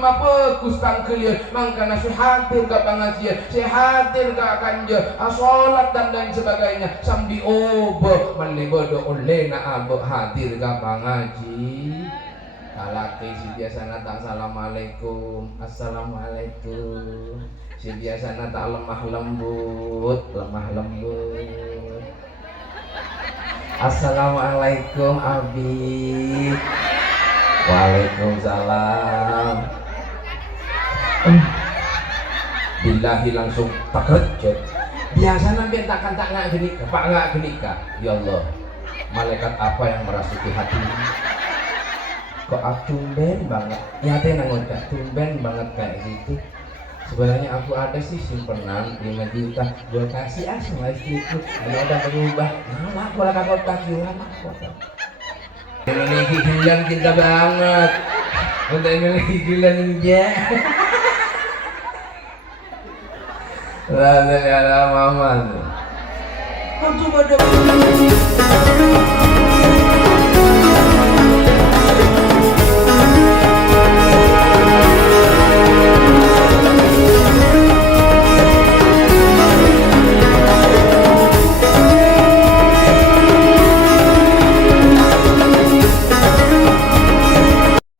apa kustang kalian mangkana si hadir ke pengajian, si hadir ke kanja sholat dan lain sebagainya sambil obo melibodo oleh na abo hadir ke pengaji kalaki si biasa tak assalamualaikum assalamualaikum si biasa tak lemah lembut assalamualaikum abi waalaikumsalam billahi langsung terkejut biasa nabi tak nggak genika pak nggak genika ya Allah malaikat apa yang merasuki hatimu kok tumben banget ya teh nangonkan tumben banget kayak gitu sebenarnya aku ada sih simpenan 5 juta gue kasih sama istriku kalau udah berubah malah bola kakot kaki lama kok memiliki giliran cinta banget untuk memiliki giliran dia Rasul ya Muhammad.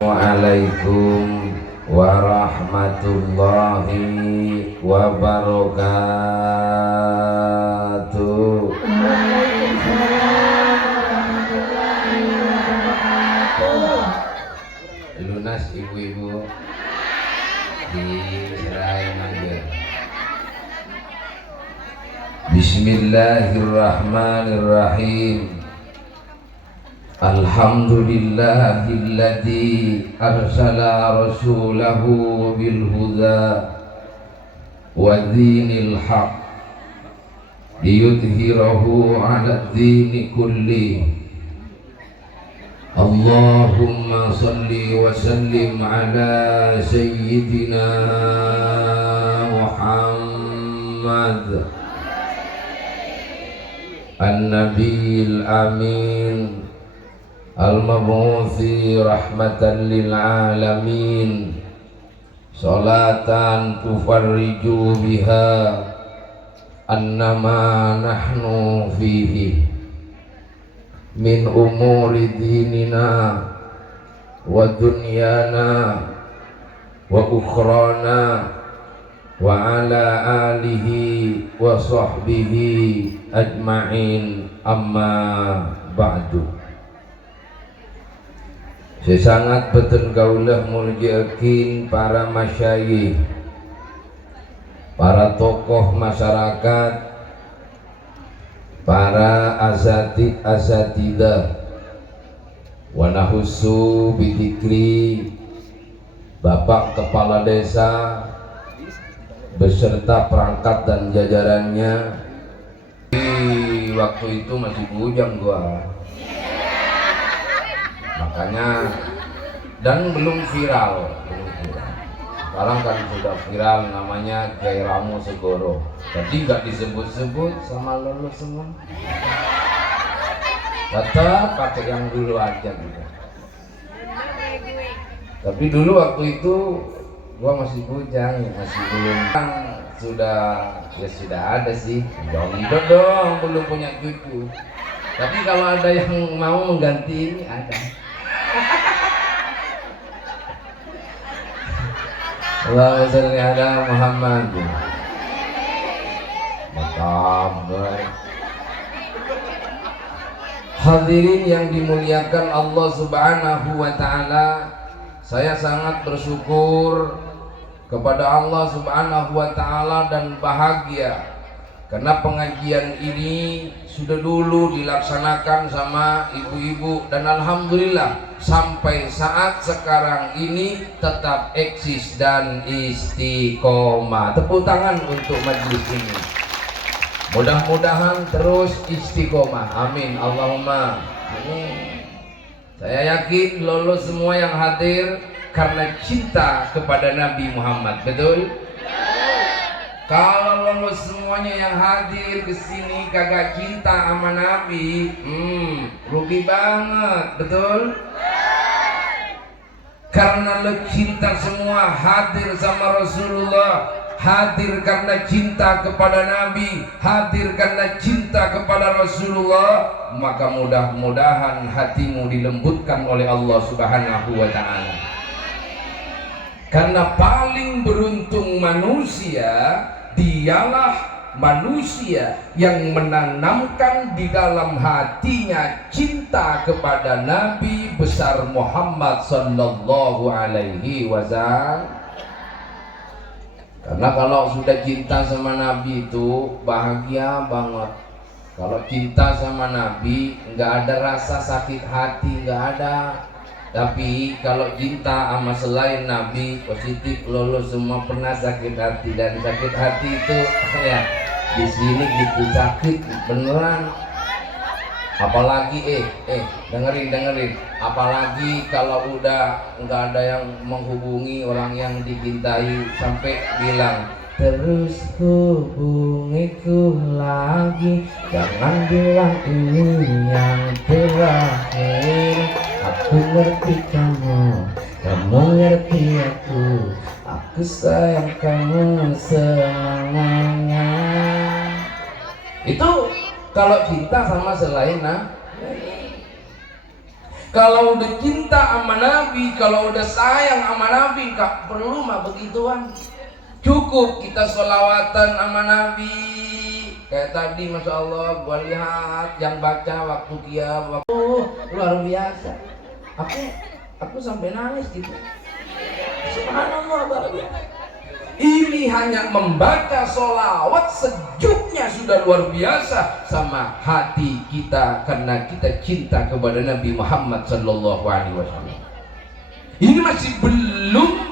Waalaikumsalam warahmatullahi wabarakatuh. Lunas ibu-ibu diserahin aja. Bismillahirrahmanirrahim. Alhamdulillahilladzi arsala rasulahu bil huda wa dinil haq liyudhhirahu 'ala ad-dini kulli. Allahumma salli wa sallim ala sayyidina Muhammad an-nabiyil amin al-mabuthi rahmatan lil alamin salatan tufarriju biha annama nahnu fihi min umuri dinina wa dunyana wa ukhrana wa ala alihi wa sahbihi ajma'in amma ba'du. Saya sangat betul kaulah muljiakin para masyayikh, para tokoh masyarakat, para asatidah wa nahussu bidikri Bapak Kepala Desa beserta perangkat dan jajarannya. Di waktu itu masih bujang gua, makanya dan belum viral. Sekarang kan sudah viral, namanya Kiai Ramo Segoro. Jadi nggak disebut-sebut sama lo semua. Tetap pakai yang dulu aja gitu. Tapi dulu waktu itu gua masih bujang, masih belum. Sudah ada sih. Jomblo dong, belum punya cucu. Tapi kalau ada yang mau mengganti ini ada. Allahumma shalli ala Muhammad. Hadirin yang dimuliakan Allah Subhanahu wa taala, saya sangat bersyukur kepada Allah Subhanahu wa taala dan bahagia karena pengajian ini sudah dulu dilaksanakan sama ibu-ibu dan alhamdulillah sampai saat sekarang ini tetap eksis dan istiqomah. Tepuk tangan untuk majelis ini. Mudah-mudahan terus istiqomah. Amin. Allahumma amin. Saya yakin lolos semua yang hadir karena cinta kepada Nabi Muhammad. Betul? Kalau lolos semuanya yang hadir ke sini kagak cinta sama Nabi, rugi banget, betul? karena lo cinta semua hadir sama Rasulullah, hadir karena cinta kepada Nabi, hadir karena cinta kepada Rasulullah, maka mudah-mudahan hatimu dilembutkan oleh Allah Subhanahu wa Ta'ala. Karena paling beruntung manusia dialah manusia yang menanamkan di dalam hatinya cinta kepada Nabi besar Muhammad sallallahu alaihi wasallam. Karena kalau sudah cinta sama Nabi itu bahagia banget. Kalau cinta sama Nabi nggak ada rasa sakit hati, nggak ada. Tapi kalau cinta sama selain Nabi positif, lolos semua pernah sakit hati. Dan sakit hati itu ya di sini gitu sakit beneran. Apalagi dengerin, apalagi kalau udah nggak ada yang menghubungi orang yang dicintai sampai bilang terus hubungiku lagi, jangan bilang ini yang terakhir. Aku ngerti kamu, kamu ngerti aku sayang kamu selamanya. Itu kalau cinta sama selain Nabi. Kalau udah cinta sama Nabi, kalau udah sayang sama Nabi, gak perlu mah begituan. Cukup kita sholawatan sama Nabi. Kayak tadi Masya Allah gua lihat yang baca waktu qiyam, luar biasa. Aku sampai nangis gitu. Subhanallah, bahagia. Ini hanya membaca sholawat sejuknya sudah luar biasa sama hati kita karena kita cinta kepada Nabi Muhammad sallallahu alaihi wasallam. Ini masih belum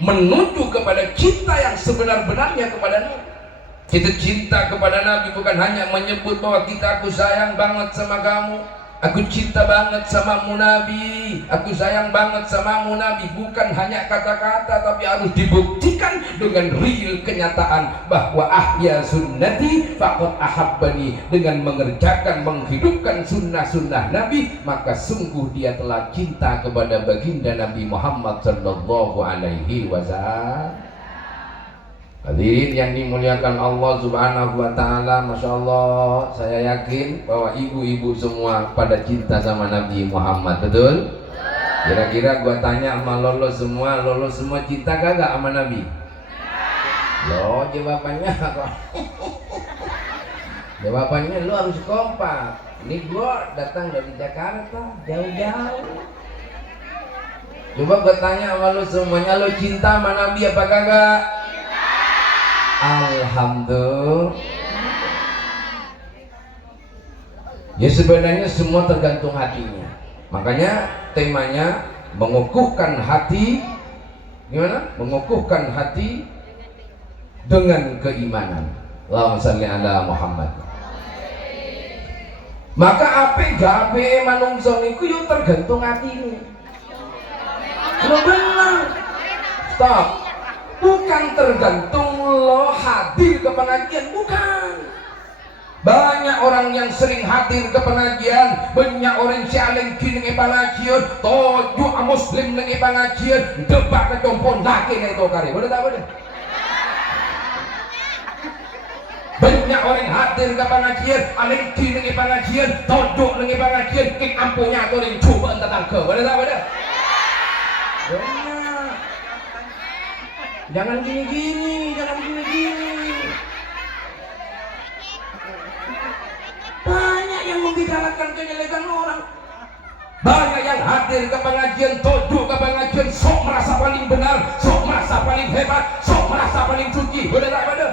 menuju kepada cinta yang sebenar-benarnya kepada Nabi. Kita cinta kepada Nabi bukan hanya menyebut bahwa aku sayang banget sama kamu, aku cinta banget samamu Nabi, aku sayang banget samamu Nabi. Bukan hanya kata-kata, tapi harus dibuktikan dengan real kenyataan bahwa ahya sunnati faqad ahabbani. Dengan mengerjakan, menghidupkan sunnah-sunnah Nabi, maka sungguh dia telah cinta kepada baginda Nabi Muhammad sallallahu alaihi wasallam. Hadirin yang dimuliakan Allah Subhanahu wa Ta'ala, Masya Allah, saya yakin bahwa ibu-ibu semua pada cinta sama Nabi Muhammad, betul? Kira-kira gua tanya sama lolos semua cinta kagak sama Nabi? Loh, jawabannya kok. Jawabannya lu harus kompak. Ini gua datang dari Jakarta, jauh-jauh. Coba gua tanya sama lu semuanya, lu cinta sama Nabi apa kagak? Alhamdulillah. Ya sebenarnya semua tergantung hatinya. Makanya temanya mengukuhkan hati. Gimana? Mengukuhkan hati dengan keimanan. Allahumma shalli ala Muhammad. Maka ape gawe manungsa niku yo tergantung hatine. Lo benar. Stop. Bukan tergantung lo hadir ke pengajian, bukan. Banyak orang yang sering hadir ke pengajian, banyak orang saling kini pengajian, toju muslim nengi pengajian, debat ke compon laki nih to kare, boleh tak boleh? Banyak orang hadir ke pengajian, aling kini pengajian, toju nengi pengajian, kik ampunya to ring coba tentang ke, boleh tak boleh? Banyak. Jangan gini-gini. Banyak yang membicarakan kejelekan orang. Banyak yang hadir ke pengajian, todu ke pengajian, sok merasa paling benar, sok merasa paling hebat, sok merasa paling suci. Benar tak benar?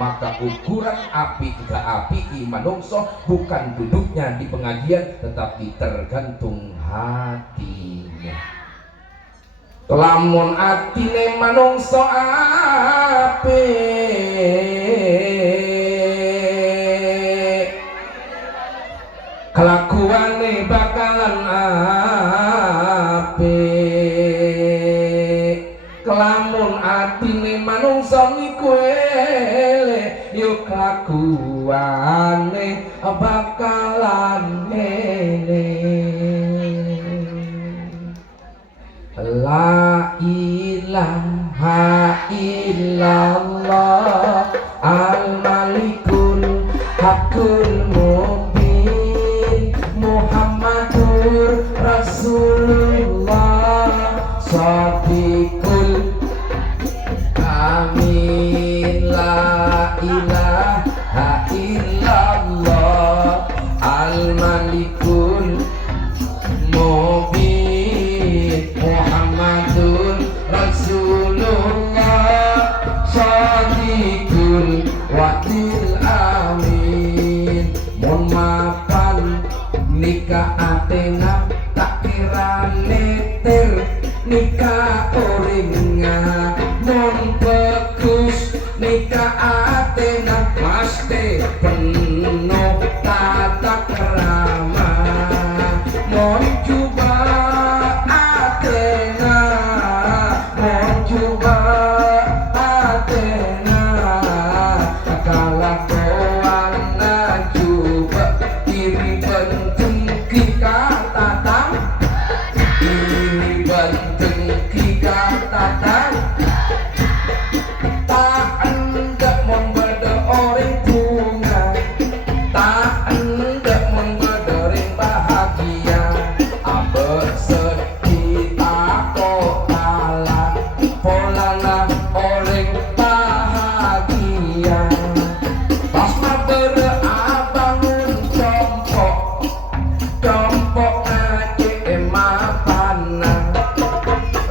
Maka ukuran api juga api manungso bukan duduknya di pengajian, tetapi tergantung hatinya. Lamun atine manungsa apik, kelakuane bakalan apik. Lamun atine manungsa niku elek, yo kelakuane bakalan elek. ilaha illallah al-malikul hakul mubin Muhammadur Rasulullah Shadiqul amin la ilaha illallah al-malikul mubin Muhammadur Rasulullah Shadiqul wadil amin mon mapan nikah Athena tak kira letter nikah oringa mon bagus nikah Athena mesti penuh tata kerama mon coba Athena mon coba Athena kalah koan coba iri benteng kita tatang iri benteng kita tatang tak hendak membeda orang bunga tak hendak membeda orang bahagia apa sedih aku kalah polana orang bahagia pas berabang compok ngaji emapanan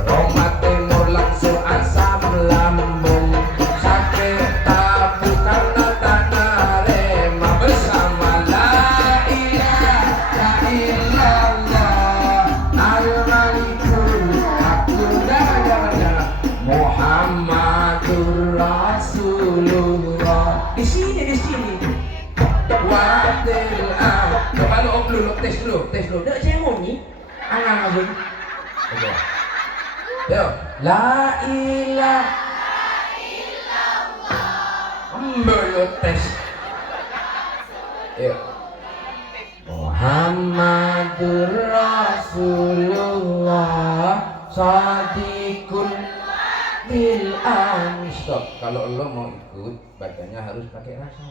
Roma Timur langsung asam lambung sakit tabu karena tak narema bersama la ilaha illallah al-malikul hakul jangan Muhammadur Rasulullah di sini wadil coba lu tes dulu dah saya ngomong angan abang oke yo la ilaha illallah tes yo Muhammadur Rasulullah Shadiqul bil amin stop kalau lo mau ikut bacanya harus pakai rasa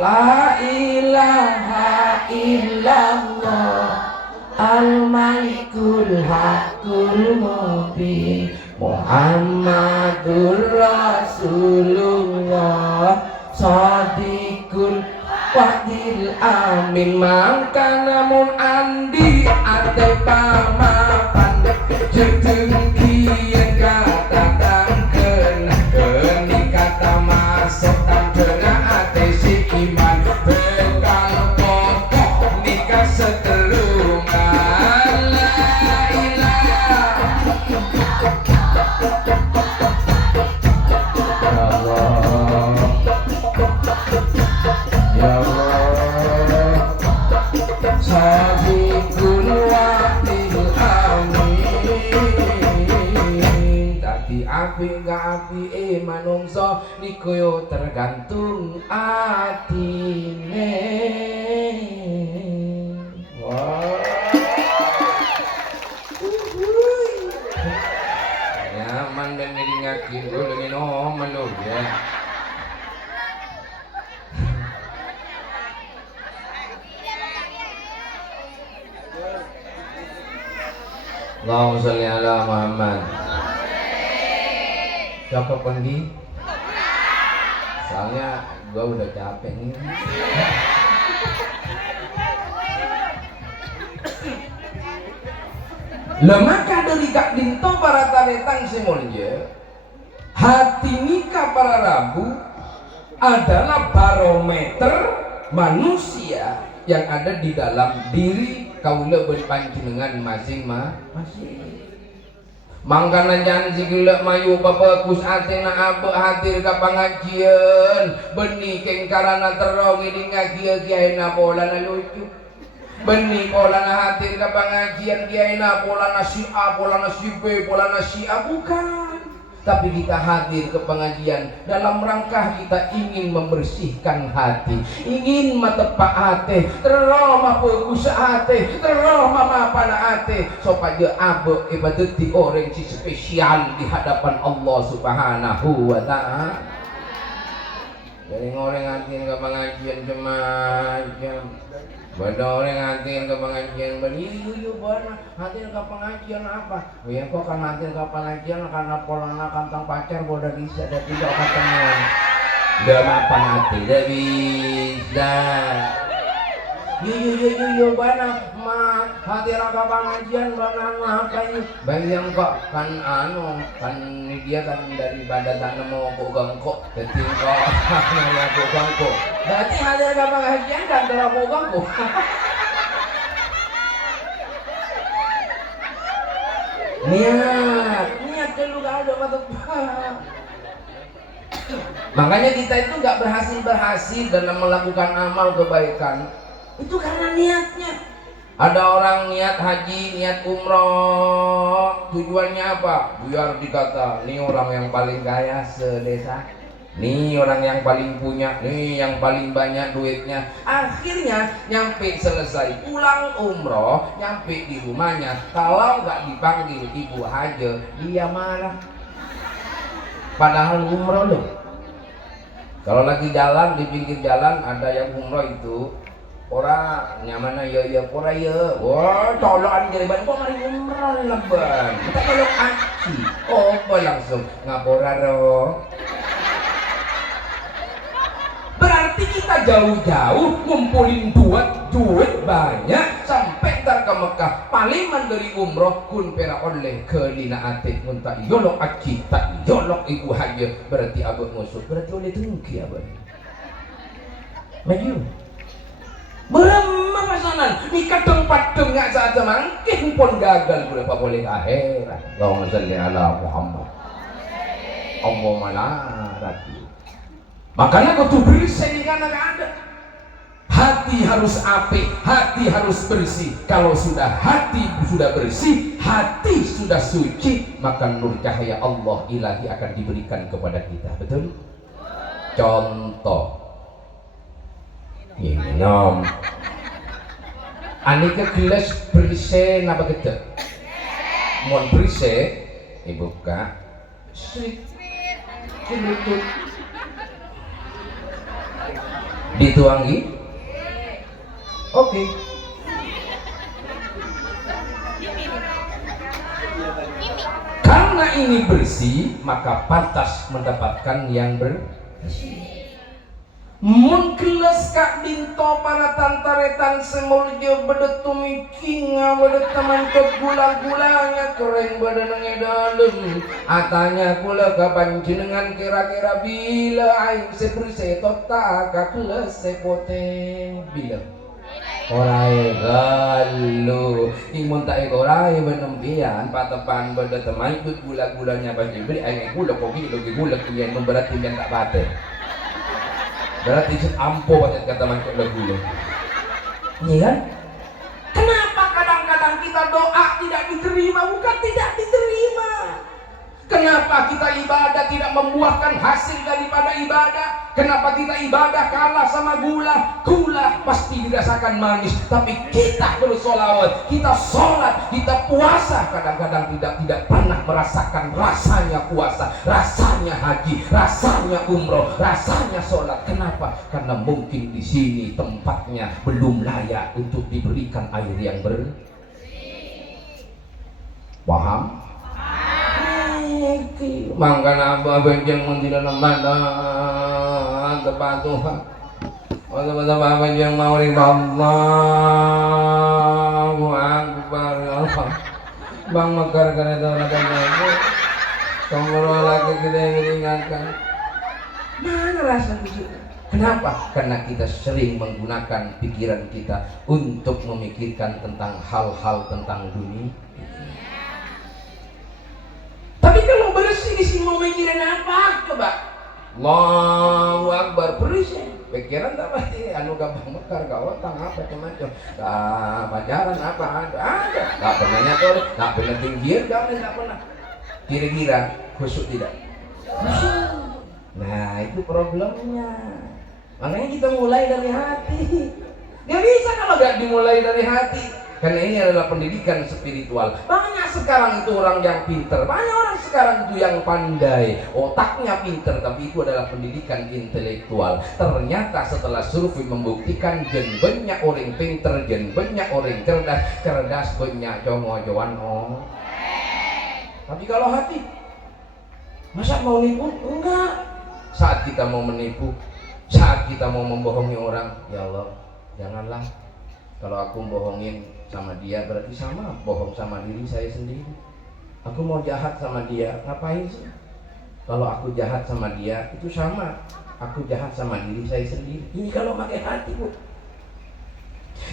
la ilaha illallah al-malikul hakul mubin Muhammadur Rasulullah Shadiqul wadil amin mangka namun andi ate pamapan jeteng kian katakan kena kata masuk dan kena ate si iman bekal pokok nikah setelungan la ilaha ya Allah Shadiqul wadil amin dadi api gak api manungsa nikoyo tergantung atine wah nyaman dan ngeringakin gue dengan oman lo ya Allahumma sholli ala Muhammad. Cakep Pandi? Soalnya gua udah capek nih. Lemaka dari kak dinto para taretang semonje hati nikah para rabu adalah barometer manusia yang ada di dalam diri kaula berpanjenengan masing-masing. Mangkana janji gila mayu babagus atena abe hadir ka pangajian benih keng karana terong ini ngagia kiai na pola na lucu benih pola na hadir ka pangajian kiai na pola na si A pola na si B pola na si A bukan tapi kita hadir ke pengajian dalam rangka kita ingin membersihkan hati, ingin matepak hati, terus apa usaha hati, terus mama pana hati, supaya abu ibadat di orang si spesial di hadapan Allah Subhanahu wa Ta'ala. Jadi orang ngatin ke pengajian macam pada orang ngatin ke pengajian beriyu bana ngatin ke pengajian apa? Ya kok kan ngatin ke pengajian karena polana kantong pacar bodoh bisa dan tidak ketemu. Udah apa nanti? Tidak bisa. Yo bana mak hadir ke pengajian bana ngapain? Bayang kok kan kan dia kan daripada tanah mau kok gangkok jadi kok nanya kok gangkok berarti hadir ke pengajian dan terlalu gangkok. niat dulu gak ada maksud. Makanya kita itu gak berhasil dalam melakukan amal kebaikan itu karena niatnya. Ada orang niat haji, niat umroh, tujuannya apa? Biar dikata, nih orang yang paling kaya sedesa, nih orang yang paling punya, nih yang paling banyak duitnya. Akhirnya nyampe selesai pulang umroh, nyampe di rumahnya, kalau nggak dipanggil ibu haja, dia marah. Padahal umroh loh. Kalau lagi jalan di pinggir jalan ada yang umroh itu. Orang nyaman ya ora ya. Wah, tolong jadi ban kok mari umrah leban. Kita kalau aci. Oh, langsung ngapora ro. Berarti kita jauh-jauh ngumpulin duit banyak sampai ntar ke Mekah. Paliman dari umroh kun pera oleh ke lina atik muntah yolok aci tak yolok ibu haja. Berarti abang musuh. Berarti oleh dengki abang. Maju. Berapa pasangan nikah tempat tengah saat semangkin pun gagal berapa boleh akhirat. Allahumma sholli ala Muhammad. Allahumma la rati. Makanya kau tuh bersih kan ada. Hati harus apik, hati harus bersih. Kalau sudah hati sudah bersih, hati sudah suci, maka nur cahaya Allah ilahi akan diberikan kepada kita. Betul? Contoh. Minum aneka gelas berise napa gede mohon berise dibuka dituangi oke. Karena ini bersih maka pantas mendapatkan yang bersih. Mun gelas kak dinto para tantaretan semuljo bedet tumikinga bedet teman ke gula-gulanya kering badannya dalam atanya kula kapan jenengan kira-kira bila aing sebersih tota ka gelas sepote bila orai galu imun tak orai benempian patepan bedet teman ke gula-gulanya bagi beli aing gula kopi lagi gula kian memberati yang tak bate. Berarti ampo banyak kata mancok lagu lo. Iya kan? Kenapa kadang-kadang kita doa tidak diterima? Bukan tidak diterima. Kenapa kita ibadah tidak membuahkan hasil daripada ibadah? Kenapa kita ibadah kalah sama gula? Gula pasti dirasakan manis, tapi kita bersolawat, kita sholat, kita puasa, kadang-kadang tidak pernah merasakan rasanya puasa, rasanya haji, rasanya umroh, rasanya sholat. Kenapa? Karena mungkin di sini tempatnya belum layak untuk diberikan air yang bersih. Paham? Mangkana abah benjeng tidak nembatan tepat Tuhan. Mata-mata abah benjeng mau Allahu Akbar. Bang mekar kereta rakyatnya. Tongkol lagi kita yang mengingatkan. Mana rasa itu? Kenapa? Karena kita sering menggunakan pikiran kita untuk memikirkan tentang hal-hal tentang dunia. Tapi kalau bersih di sini mau mikirin apa? Coba. Allahu Akbar bersih. Pikiran tak pasti. Anu gampang mekar, gawatang apa macam. Pacaran apa ada? Ada. Tak pernah nyator, tak pernah tinggi, tak pernah. Kira-kira khusyuk tidak? Khusyuk. Nah itu problemnya. Makanya kita mulai dari hati. Gak bisa kalau gak dimulai dari hati. Karena ini adalah pendidikan spiritual. Banyak sekarang itu orang yang pinter, banyak orang sekarang itu yang pandai, otaknya pinter, tapi itu adalah pendidikan intelektual. Ternyata setelah survei membuktikan jen banyak orang pinter, jen banyak orang cerdas, cerdas banyak jongo-joan oh. Tapi kalau hati, masa mau nipu? Enggak. Saat kita mau menipu, saat kita mau membohongi orang, ya Allah, janganlah. Kalau aku bohongin sama dia berarti sama bohong sama diri saya sendiri. Aku mau jahat sama dia, ngapain sih? Kalau aku jahat sama dia itu sama aku jahat sama diri saya sendiri. Ini kalau pakai hati, Bu.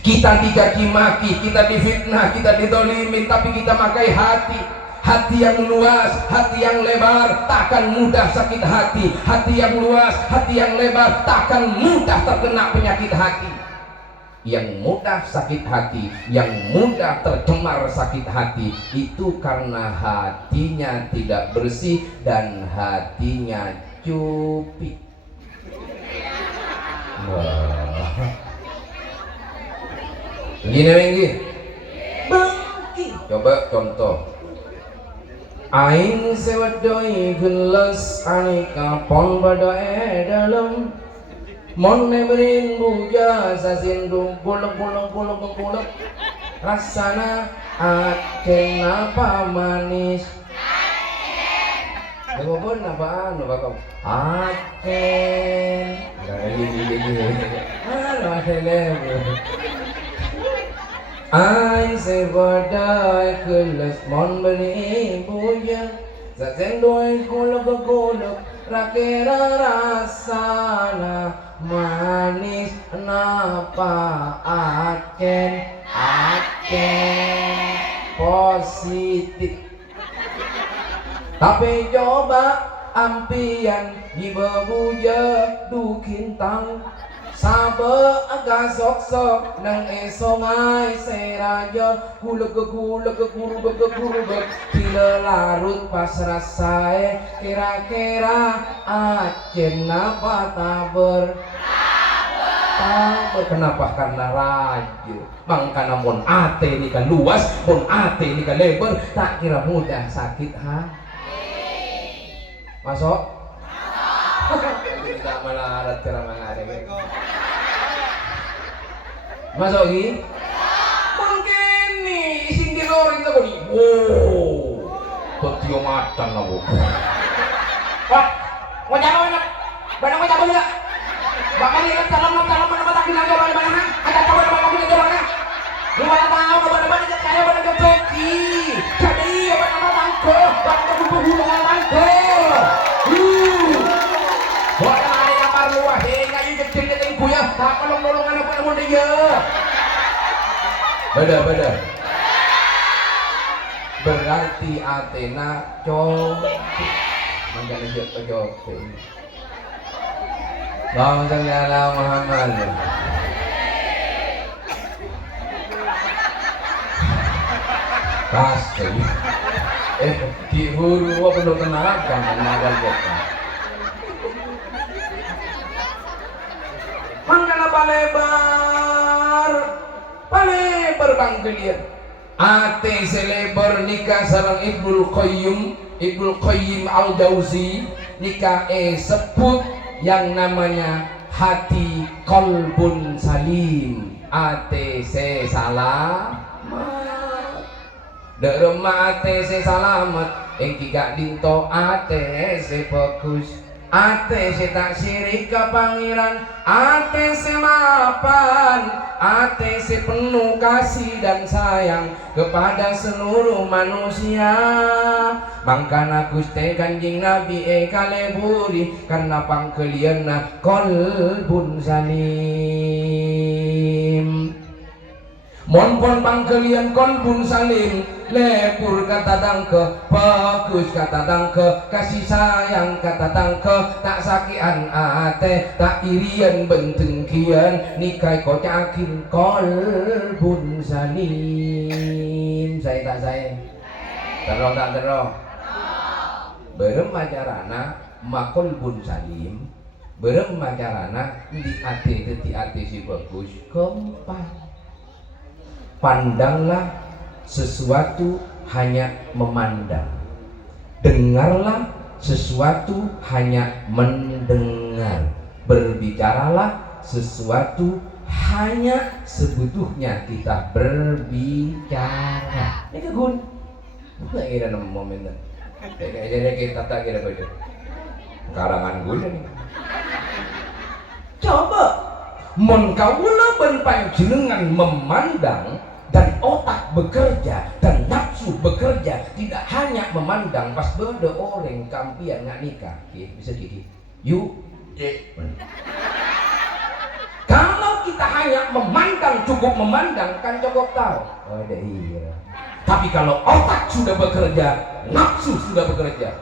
Kita dicaci maki, kita difitnah, kita ditolimi, tapi kita pakai hati. Hati yang luas, hati yang lebar, takkan mudah sakit hati. Hati yang luas, hati yang lebar, takkan mudah terkena penyakit hati. Yang mudah sakit hati, yang mudah tercemar sakit hati, itu karena hatinya tidak bersih dan hatinya cupik. Gini lagi, bangki. Coba contoh. Aing sewadoi gelas aneka pon pada dalam. Mon neberin buja sasindu buluk rasana aken apa manis Bobon apaan bakal aken ai sebadai kelas mon beri buja sasindu buluk rakira rasana manis napa aken positif. Tapi coba ampian di bebuja dukintang sabe agak sok-sok nang esongai seraja gulug bila larut pas rasae kira-kira acen apa taber kenapa? Karena raja mangkana mon ate ini kan luas, mon ate ini kan lebar, tak kira mudah sakit masuk? Kita melarat kira mengadek masuk ini? Mungkin nih ising dilorin tako nih betio matan lah wah, mau jalan enak barang mau jalan enggak? Bakal lihat salam mana matakin aja mana ada tahu ada bapak kita orangnya lu mana tahu kabar aja kaya pada kepeki jadi apa nama mangko barang hubungan mangko buat hari kamar luah ngayu kecil yang kuya tak pelong-pelongan apa yang dia beda berarti Athena menjadi siapa Allahumma shalli ala Muhammad. Pasti. Di huru apa perlu tenarakan menagal kita. Mangkana palebar bang kalian. Ate selebar nikah sarang Ibnul Qayyim Al-Jauzi nikah sebut yang namanya hati kolbun salim ATC selamat derema ATC selamat yang tiga dinto ATC fokus ATC tak sirik ke pangeran ATC mapan ATC penuh kasih dan sayang kepada seluruh manusia mangkana Gusti Kanjeng Nabi kaleburi karena pangkelianna kolbun salim monpon pangkelian kolbun salim lepur kata dangke bagus kata dangke kasih sayang kata dangke tak sakian ate tak irian bentengkian nikai kocakin kolbun salim saya tak saya terong tak terong beremajarana makul bun salim, beremajarana di ati si bagus. Keempat, pandanglah sesuatu hanya memandang, dengarlah sesuatu hanya mendengar, berbicaralah sesuatu hanya sebutuhnya kita berbicara. Ini kegun. Nggak kira nama momen dan. Jadi kita tak kira begitu. Karangan gue nih. Coba, mengkaula ben panjenengan memandang dan otak bekerja dan nafsu bekerja, tidak hanya memandang pas beda orang kampian nggak nikah. Bisa gini. Yuk, kalau kita hanya memandang, cukup memandang, kan cukup tahu. Oh, iya. Tapi kalau otak sudah bekerja, nafsu sudah bekerja,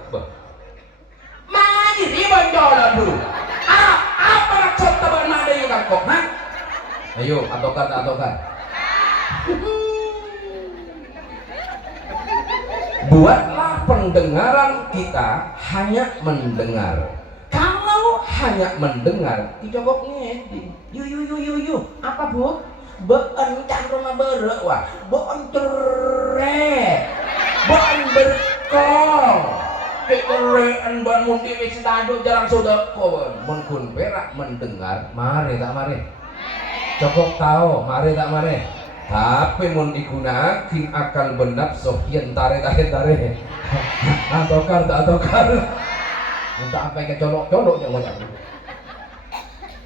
mari riban jalan dulu. Apa nak contoh bernada yang kok? Ayo, ataukan. Buatlah pendengaran kita hanya mendengar. Kalau hanya mendengar, dijawab ngeding. Yu. Apa bu? Beencang rumah berek wah. Beenceret. Been berkong. Kekereen ban mundi wis dado jarang sodako. Mengkun perak mendengar, mari tak mari. Cukup tahu, mari tak mari. Tapi mun digunakan akan benapso yen tare. Atokar. Entah apa yang colok yang banyak.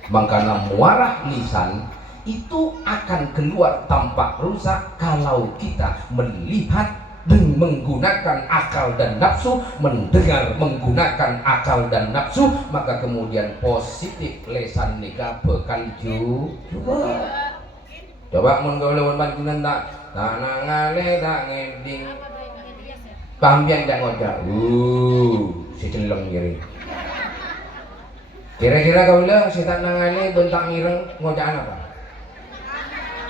Makanya muarah lisan itu akan keluar tampak rusak kalau kita melihat dan menggunakan akal dan nafsu, mendengar menggunakan akal dan nafsu, maka kemudian positif lesan nikah bekal juga. Coba mun gaul panjenengan tak tanangale tak ngeding pambian jak ngojak. Si celeng kiri. Kira-kira kaula si tanangale bentak ngireng ngojakan apa?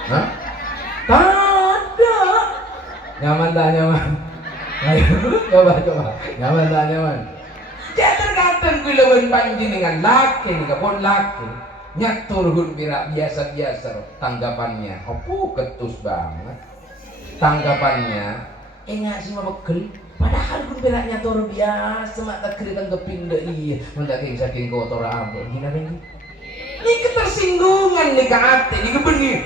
Hah? Ada. Nyaman tak nyaman? Ayo coba. Nyaman tak nyaman? Ya tergantung kulawan panjenengan laki nih kapon laki. Nyak turun biasa-biasa tanggapannya. Opo ketus banget. Tanggapannya enggak sih mabegel. Padahal kun beraknya tur biasa mak tak kirikan kepinda iya. Mun tak saking kotor apa gina nih. Ini ketersinggungan nih ka ate, ini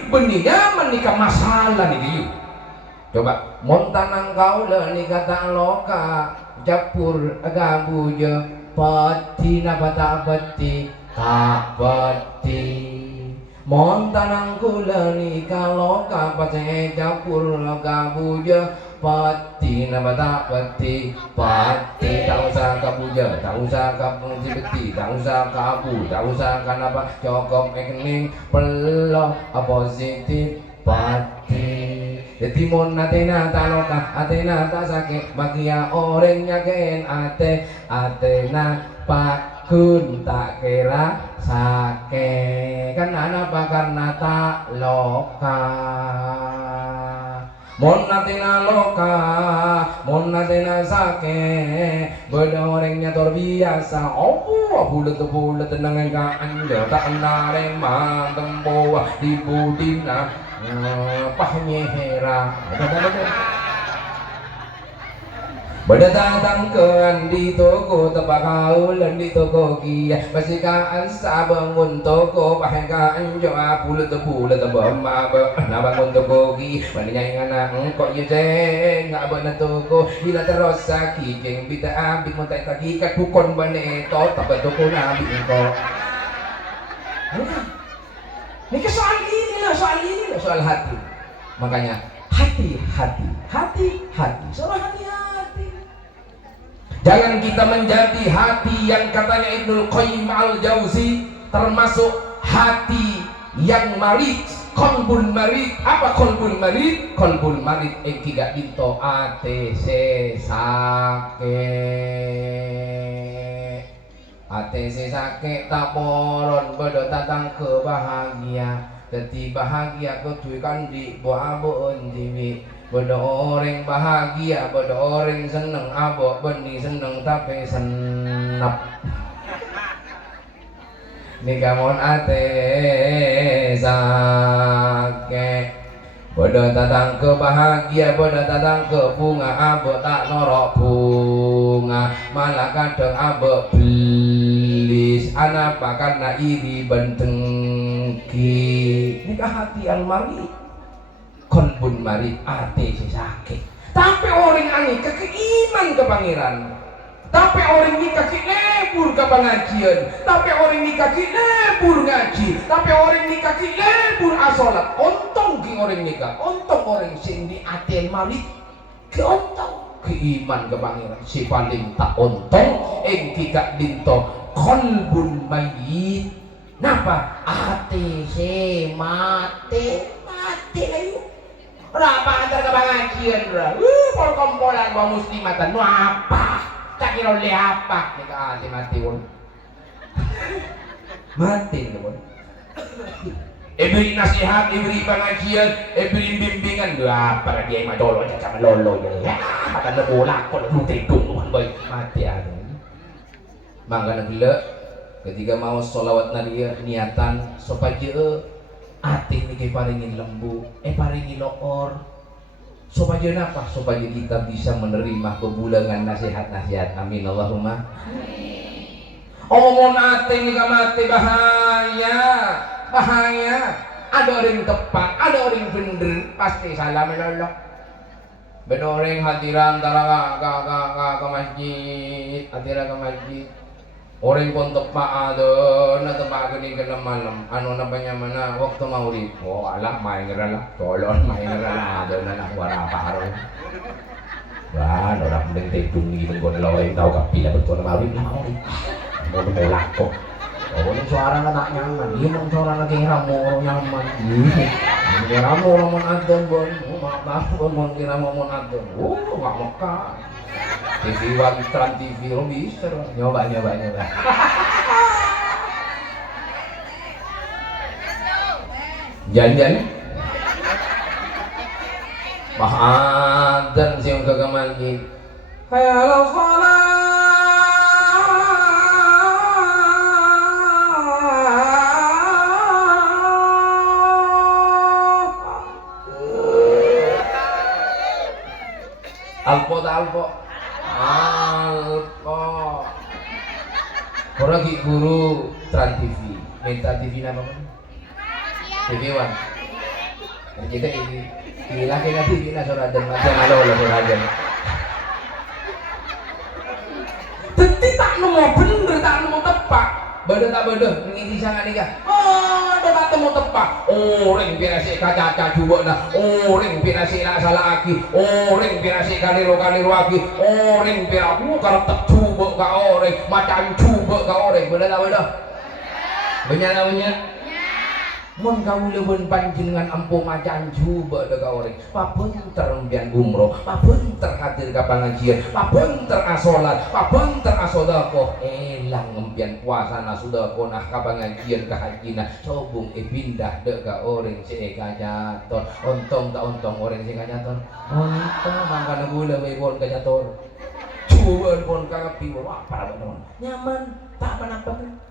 benih nyaman nih ka masalah nih yuk. Coba montanang kaula nih kata loka japur agabuja pati napa tak pati tak pati. Montanang kula nih kalau kapase japur agabuja pati napa tak pati tak usah kabuja, tak usah kapung beti, tak usah kabu, tak usah kanapa cukup ekening pelo positif pati. Jadi mon atena taloka atena tak sakit bagia orang nyakein atena pakun tak kira sakit kan apa karena tak loka. Mon atena loka mon atena sakit beda orang nyator biasa bulat tenang enggak anda tak nareng mandem bawa di budina pahnyehera Bada datang ke di toko tepak kaulan di toko kia basikaan sa bangun toko pahagaan joa pulut tebama na bangun toko ki maninya anak kok ye nggak benar toko bila terus sakit jeng bita abik montai kaki kat bukon baneto tabat toko nabi ko. Ini soal ini soal hati. Makanya hati-hati soal hati-hati. Jangan kita menjadi hati yang katanya Ibnul Qayyim al-Jauzi termasuk hati yang marid, kolbul marid. Apa kolbul marid? Kolbul marid yang tidak binto ATC sakit tak poron bodoh datang ke bahagia. Jadi bahagia kutuikan di buah-buah diwi Beda orang bahagia, beda orang seneng, abok benih seneng tapi senep. Nikamon ate sake. Beda tatang ke bahagia, beda tatang ke bunga, abok tak norok bunga, malah kadang abok belis. Anapa karena iri bentengki. Nikah hati almari konbun mari ate si sakit. Tapi orang ani keiman ke pangeran. Tapi orang nikah ki lebur ke pengajian. Tapi orang nikah ki lebur ngaji. Tapi orang nikah ki lebur asolat. Ontong ki orang nikah. Ontong orang sing di ate mari ke ontong keiman ke pangeran. Si paling tak ontong ing kikak dinto konbun mayit. Napa ate si mati ayo. Berapa antar ke pengajian bro? Pol-kompolan bawa muslimatan. Nu apa? Tak kira oleh apa? Nika mati pun. Mati pun. Beri nasihat, beri pengajian, beri bimbingan. Apa dia yang madolo aja sama lolo ya. Maka bola kok lu tidur baik mati ada. Mangga gila ketika mau sholawat nadia niatan supaya ati niki paringin lembu, paringin loor. Supaya apa? Supaya kita bisa menerima kebulangan nasihat-nasihat. Amin Allahumma. Omong ati nika mati bahaya, bahaya. Ada orang tepat, ada orang bener, pasti salah melolok. Bener orang hadiran antara ke masjid, hadiran ke masjid. Orang pun tepak ada, na tepak gini kena malam. Anu namanya mana waktu maulid. Oh alah main ngeralah, tolong main ngeralah ada na wara paro. Wah, orang mending tedung ni tenggon loe tahu kapila betul maulid maulid. Mau menolak kok. Oh ini suara nak nyaman, dia mau suara lagi ramu orang nyaman. Ini ramu orang mau adon bon, maaf bon mau kira mau adon. Oh nggak mekah. TV One, Trans TV, lo bisa nyoba. Jangan Mahadan siyong kagamagi. Hayal salat. Alpo. Orang guru Trans TV, minta TV nama apa? TV One. Kita ini laki TV na suradan macam malo suradan. Tapi tak nemu bener, tak nemu tepak. Beda tak beda, ngisi sangat nikah. Oh, tak temu tepak. Orang pirasi kaca coba dah. Orang pirasi nak salah aki. Orang pirasi kaliru aki. Orang piraku kalau tak coba ka orang, macam coba ka orang. Beda tak beda. Banyak. Mun kamu leuweun panjenengan empu macan coba dah ka orang. Papunter mbian umroh, papunter hadir ka pengajian, papunter asolat, papunter asodaqoh. Elang mbian puasa na sudaqoh nah ka pengajian ka hajina. Sobung pindah deh ka orang si kajator. Ontong tak ontong orang si kajator. Ontong mangkana gula we pon kajator. Coba pon kapi wah para benon. Nyaman, tak apa-apa.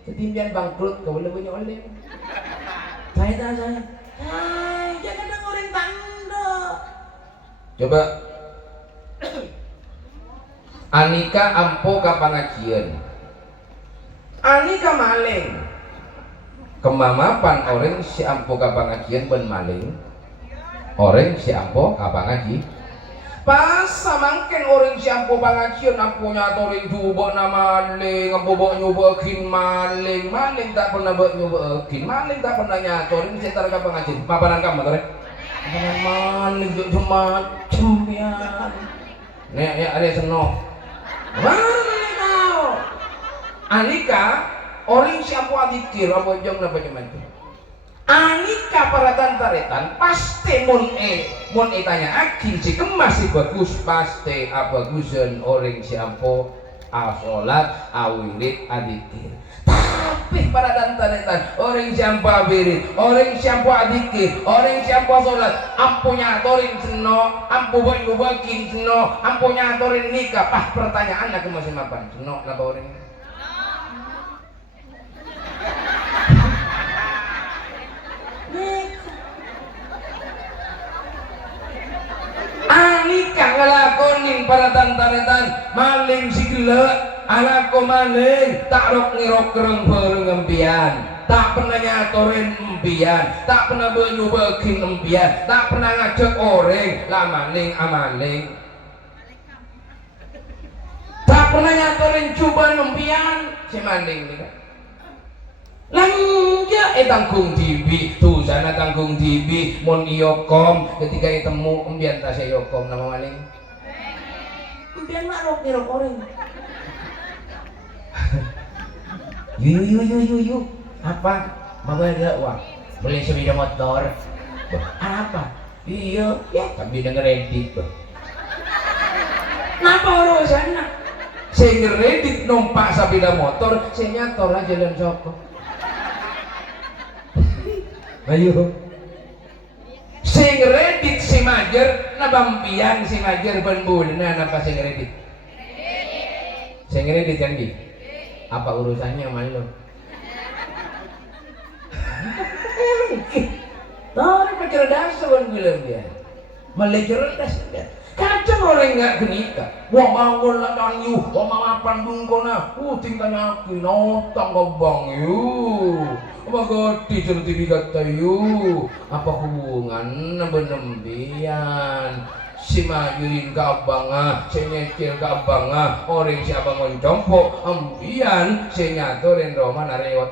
Ketimbian bangkrut kau boleh punya oleh. Saya. Jangan ada orang tanda. Coba Anika ampo ka pengajian. Anika maling. Kemamapan orang si ampo ka pengajian ben maling. Orang si ampo ka pengaji. Pas samangken orang si ampo pengajian ampunya orang coba na maling, ampo bawa nyobakin maling tak pernah bawa nyobakin, maling tak pernah nyatorin setar ka pengajian. Papanan kamu tore? Papanan maling cuma cembian. Nek ya ada seno. Mana kau? Anika orang si ampo adikir apa jong napa cuman itu. Anika paratan taretan pasti mun tanya akil si kemas si bagus pasti bagusan orang si ampo asolat awilit adikir. Tapi apih para dantanetan orang siapa birit orang siapa adikir orang siapa sholat ampunya atorin seno ampu boy nubakin seno ampunya atorin nikah pertanyaan aku masih mapan seno napa orang nikah ngelakonin para tantaretan maling si gelek anakku maling tak rok ngirok kereng bareng empian tak pernah nyatorin empian tak pernah benyubekin empian tak pernah ngajak orang lah maling amaling tak pernah nyatorin cobaan empian si maling nih kan langja tanggung dibi tuh sana tanggung dibi mon iyokom ketika ketemu embian tas iyokom nama maling embian mak rok nirok orang yu apa bawa ada uang beli sepeda motor apa iya ya tapi denger edit kenapa urusannya saya ngeredit numpak sepeda motor saya nyator aja jalan soko ayo sing redit si majer nabampian si majer penbulna napa sing redit kan di apa urusannya sama lo tahu kecerdasan bilang dia malah cerdas dia kacang orang nggak genika wah bangun lah kanyu wah mapan bungkona tingkahnya aku notang kau bang yu magoti sertifikat tayu apa hubungan benembian si majurin ke abanga si nyekil ke abanga orang si abang ngoncompo ambian si nyatorin Roma narewat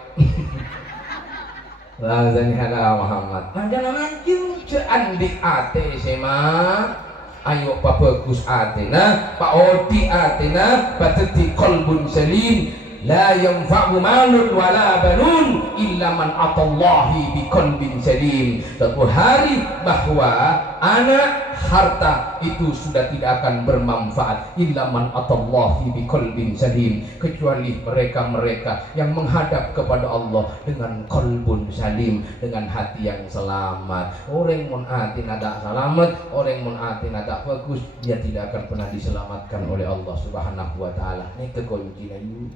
langsung hada Muhammad ada namanya jujur andik ate si mah ayo pak bagus atina pak odi atina bateti kolbun salim la yanfa'u malun wala banun illa man atallahi biqalbin salim. Suatu hari bahwa anak harta itu sudah tidak akan bermanfaat illa man atallahi biqalbin salim, kecuali mereka-mereka yang menghadap kepada Allah dengan qalbun salim, dengan hati yang selamat. Orang mun hati nada selamat, orang mun hati nada bagus, dia tidak akan pernah diselamatkan oleh Allah Subhanahu wa taala. Ini kekunci ayu.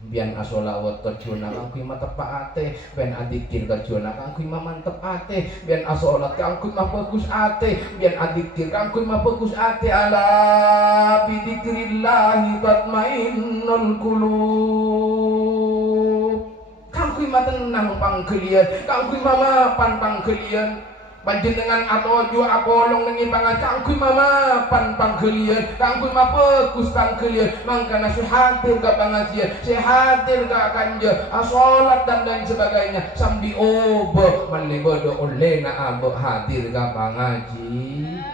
Bian asola wa tajuna kangku mah tepak ate, bian adikir tajuna kangku mah mantep ate, bian asola kangku mah bagus ate, bian adikir kangku mah bagus ate. Ala bidzikrillahi tatmainnul qulub. Kangku mah tenang panggelian, kangku mah mapan panggelian. Panjenengan atau jua akolong nengi pangan kangkui mama pan panggelian kangkui ma pekus panggelian mangkana si hadir ke pengajian si hadir ke kanja asolat dan lain sebagainya sambil obo malibodo oleh na abo hadir ke pengaji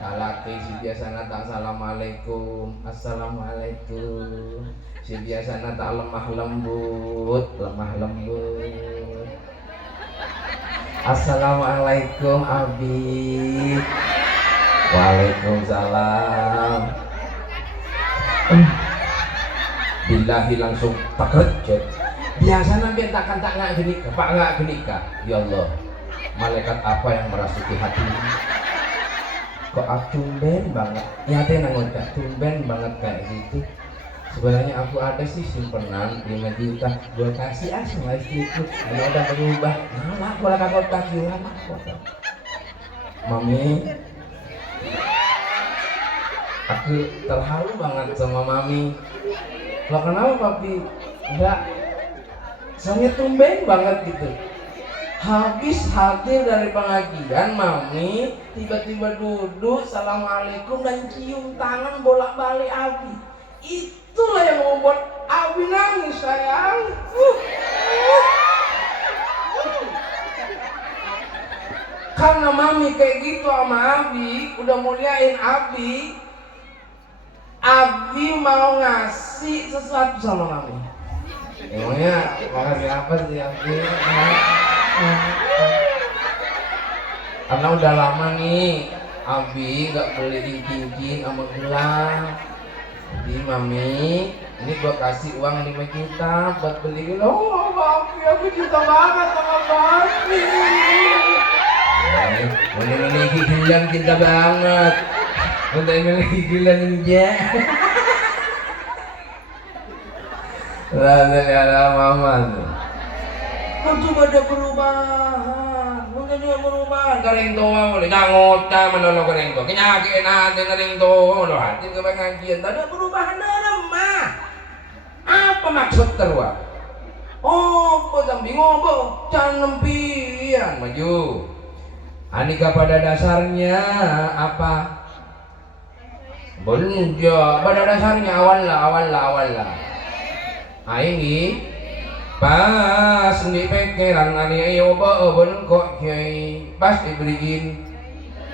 kalaki si biasa nata assalamualaikum assalamualaikum si biasa nata lemah lembut Assalamualaikum Abi. Waalaikumsalam. Billahi langsung takrejet. Biasa nanti tak nggak gini, pak nggak gini kak. Ya Allah, malaikat apa yang merasuki hatimu? Kok tumben banget? Ya teh nangoda, tumben banget kayak gitu. Sebenarnya aku ada sih simpenan 5 juta gue kasih sama istriku kalau udah berubah malah gue lah kota jiwa mami aku terharu banget sama mami lo kenapa papi enggak soalnya tumben banget gitu habis hadir dari pengajian mami tiba-tiba duduk assalamualaikum dan cium tangan bolak-balik Abi itulah yang membuat Abi nangis sayang. Karena mami kayak gitu sama Abi, udah muliain Abi. Abi mau ngasih sesuatu sama mami. Emangnya mau ngasih apa sih Abi? Karena udah lama nih Abi nggak beliin cincin sama gelang. Jadi mami, ini gua kasih uang 5 juta buat beli. Oh mami, aku cinta banget sama mami. Ini memiliki gilang cinta banget. Untuk memiliki gilang aja. Rasa ada mama tuh. Untung ada perubahan. Mungkin dia perubahan. Kering tua mulai ngangota menolong kering tua. Kenyakin nanti kering tua. Loh hati ke pengajian. Tak ada perubahan dalam mah. Apa maksud terwa? Oh, sambil ngobrol, jangan lempian maju. Anika pada dasarnya apa? Belum ya, pada dasarnya awal lah. Ini pas di pikiran ani ayo ben kok kiai pas diberiin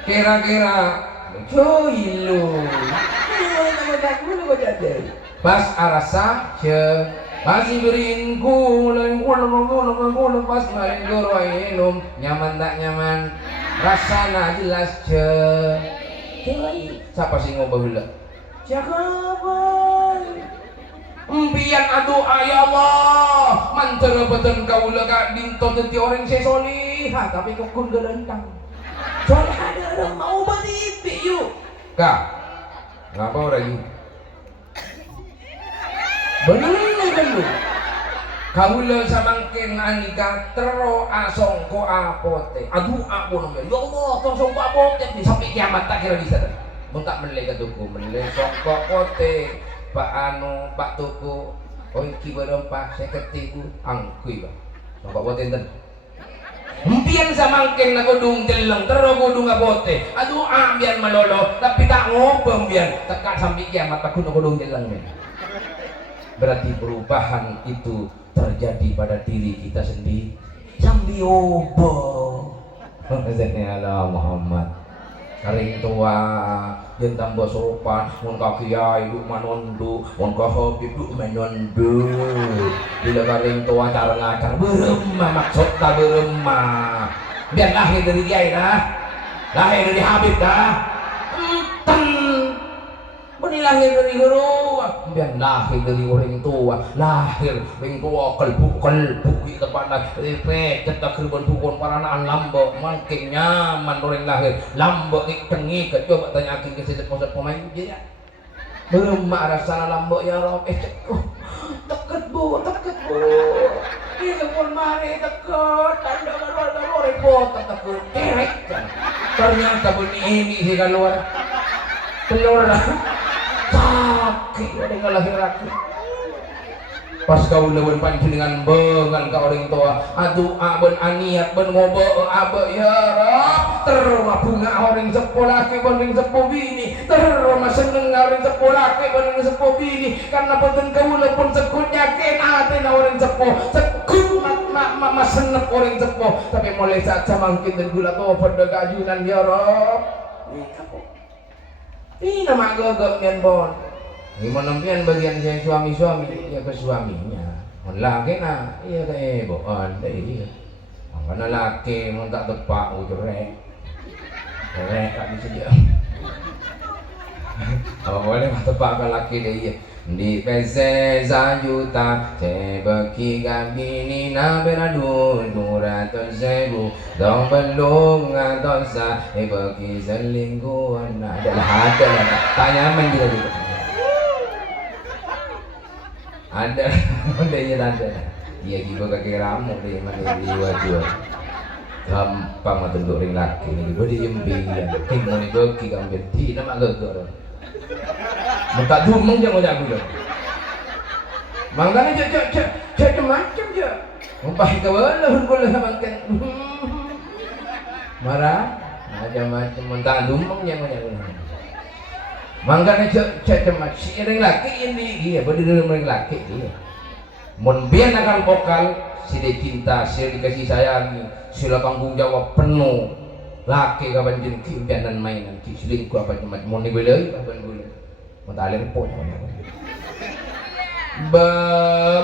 kira-kira cuy lu pas arasa ce pas diberiin kulen pas maring guru minum nyaman tak nyaman rasana jelas ce siapa sih ngobrol heula cakapan empian aduh ya Allah mantera beten kaula ka dinton teu orang sesolihah tapi kukun gelentang soleh ada orang mau badipi yuk kak ngapa orang yuk bener kan lu kaula samangkin anika tero asongko apote aduh aku namanya ya Allah tong songko apote sampai kiamat tak kira bisa mun tak meleh ka tuku meleh songko apote Pak anu, Pak tuku, iki berempah, saya ketiku, angkui Pak. Sampai buat enten. Mpian samangkin na kudung teleng, terus kudung abote. Aduh, ambian malolo, tapi tak ngobong bian. Tekat sampai kiamat tak kudung teleng. Berarti perubahan itu terjadi pada diri kita sendiri. Sambil obong. Allah Muhammad. Kering tua, yang tambah sopan, mun ka kiai duk manondu, mun ka habib duk manondu. Bila kering tua cara ngajar beremah maksud tak beremah. Biar lahir dari kiai dah, lahir dari habib dah. Enten, bani lahir dari guru, biar lahir dari orang tua, lahir orang tua kalbu kita pandai repet kita kerban bukon paranaan lambok makin nyaman orang lahir lambok tengi ke coba tanya ke sedek posat pemain dia belum rasa lambok ya Rob deket bu ini pun mari deket tanda keluar repot deket kerek ternyata bunyi ini sih keluar sakit ada yang lahir lagi pas kau lawan panjenengan bengan ka orang tua aduh ben aniat ben ngobo abe ya Rab terma bunga orang sekolah ke ben sepo bini terma seneng orang sekolah ke ben sepo bini karena peten kau pun sekutnya ke ate orang sepo sekut mak seneng orang sepo tapi mulai saat mungkin dan gula to pada gajunan ya Rab ini nama gagap nyen bon gimana pian bagian saya suami-suami ya ke suaminya laki na iya ke boan deh iya karena laki mau tak tepak ujurek tak bisa dia apa boleh tepak ke laki deh iya di PC juta sebeki gabini na beradun 200.000 dong belum ngatosa beki selingkuhan adalah tanya menjadi gitu ada iya iya gitu kaki ramu deh mana di wajah gampang mah tunduk ring laki ini gue diimpian mau nih beki kambil di nama gegor minta dumeng jangan jago dong makanya cek macam je ngumpah ke boleh makan marah macam-macam minta dumeng jangan jago makanya cek macam si ring laki ini iya berdiri ring laki iya mun biar akan vokal si dia cinta si dikasih sayangi sila tanggung jawab penuh laki kapan jen kimpian dan mainan ki selingkuh apa cuma mau nih boleh apa boleh mau talir pun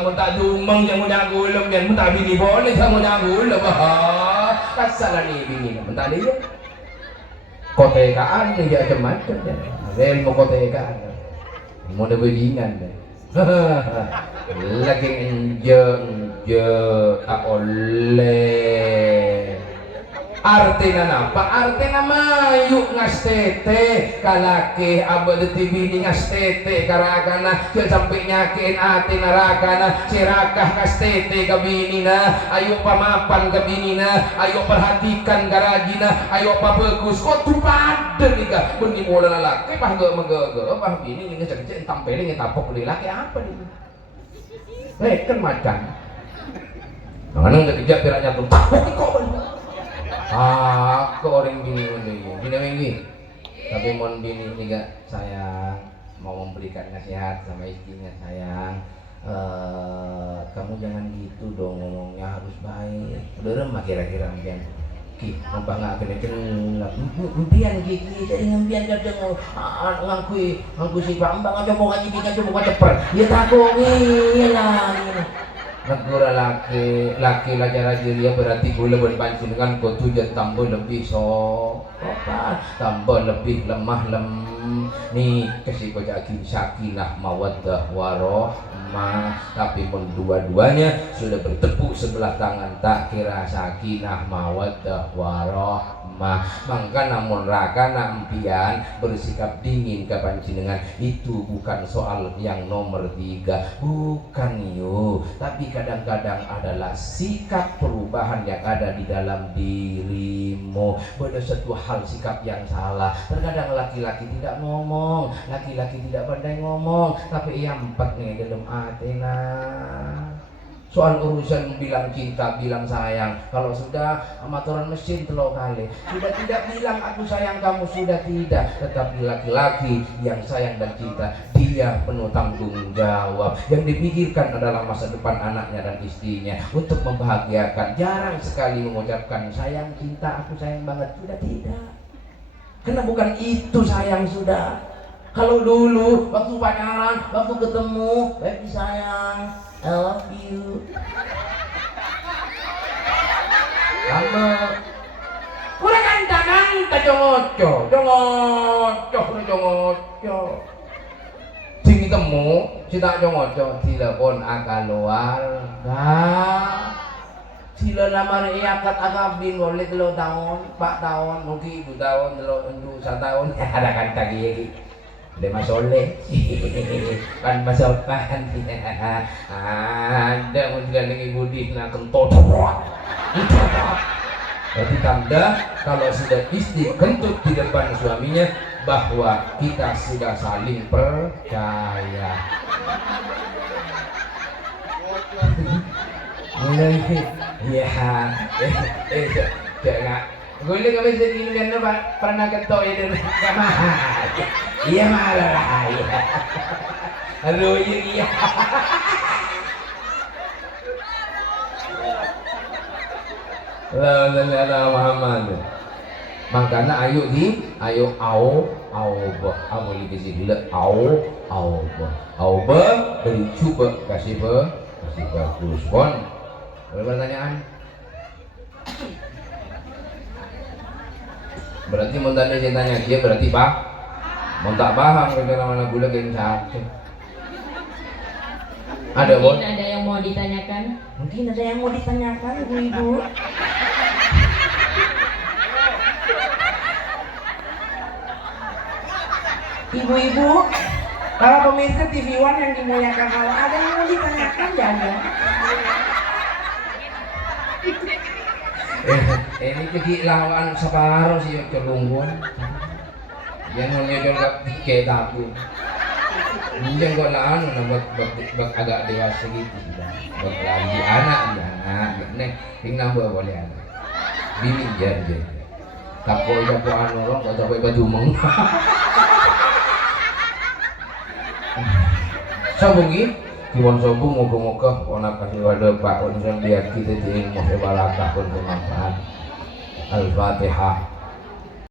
minta dumeng yang mau jago lem yang minta bini boleh sama jago lem kasalah nih bini minta dia kotekaan nih macam-macam ya rel mau kotekaan mau ada bajingan deh. Lagi enje tak oleh. Artina napa? Artina mayu ngastete kalaki abad tibini ngastete karakana kaya sampai nyakin ati narakana sirakah ngastete kabinina ayo pamapan kabinina ayo perhatikan garagina ayo pabagus kok tupaden ika benih mula lalaki pah gak menggege pah bini ini ngecek-ngecek tampelin ngetapok laki apa ini kan macan mana nggak kejap piraknya tuh tapok kok aku orang bini tapi mon bini juga sayang mau memberikan nasihat sama istrinya sayang kamu jangan gitu dong ngomongnya harus baik udah remah kira-kira mungkin ki mumpah nggak kena impian gigi jadi impian kadang ngangkui si bambang aja mau ngaji aja mau ceper ya takut lah negara laki laki dia berarti boleh berpancing dengan kotu dia tambah lebih tambah lebih lemah nih kasih kojakin sakinah mawaddah warohmah tapi pun dua-duanya sudah bertepuk sebelah tangan tak kira sakinah mawaddah warohmah maka namun rakana empian bersikap dingin ke pancingan itu bukan soal yang nomor 3 bukan yo tapi kadang-kadang adalah sikap perubahan yang ada di dalam dirimu pada satu hal sikap yang salah terkadang laki-laki tidak ngomong laki-laki tidak pandai ngomong tapi yang empat nih dalam atina soal urusan bilang cinta, bilang sayang kalau sudah amatoran mesin telur kali sudah tidak bilang aku sayang kamu sudah tidak tetapi laki-laki yang sayang dan cinta dia penuh tanggung jawab yang dipikirkan adalah masa depan anaknya dan istrinya untuk membahagiakan jarang sekali mengucapkan sayang cinta aku sayang banget sudah tidak karena bukan itu sayang sudah kalau dulu waktu pacaran waktu ketemu baby sayang I love you. Lama. Kurang kanta jongoco. Sing temu, si tak jongoco, telepon akal luar. Sila lamar iakat akabin boleh 3 tahun, 4 tahun, mungkin 2 tahun, 1 tahun. Ada kanta gigi. Lima soleh kan masopan ada juga dengan budi nak kentut jadi tanda kalau sudah istri kentut di depan suaminya bahwa kita sudah saling percaya mulai ya jangan gue lihat kami sedih kan pernah kentut itu iya malah ya aduh iya la Muhammad makanya ayo awal di sini dari coba kasih bagus pon ada pertanyaan berarti mentanya cintanya dia berarti pak mau tak paham karena mana gula yang sakit ada mungkin ada yang mau ditanyakan ibu-ibu ibu-ibu para pemirsa TV One yang dimuliakan Allah ada yang mau ditanyakan jangan ini kegi lawan separuh sih kelungguan yang nyocol ke aku jangan kok lah buat agak dewasa gitu buat lagi anak nih nambah boleh anak bini jadi takoi orang kok takoi badumeng sabungi kiwan sobung moga-moga ona kasih wadah pak unsur biar kita jadi mau sebarakah pun bermanfaat. Al-Fatihah.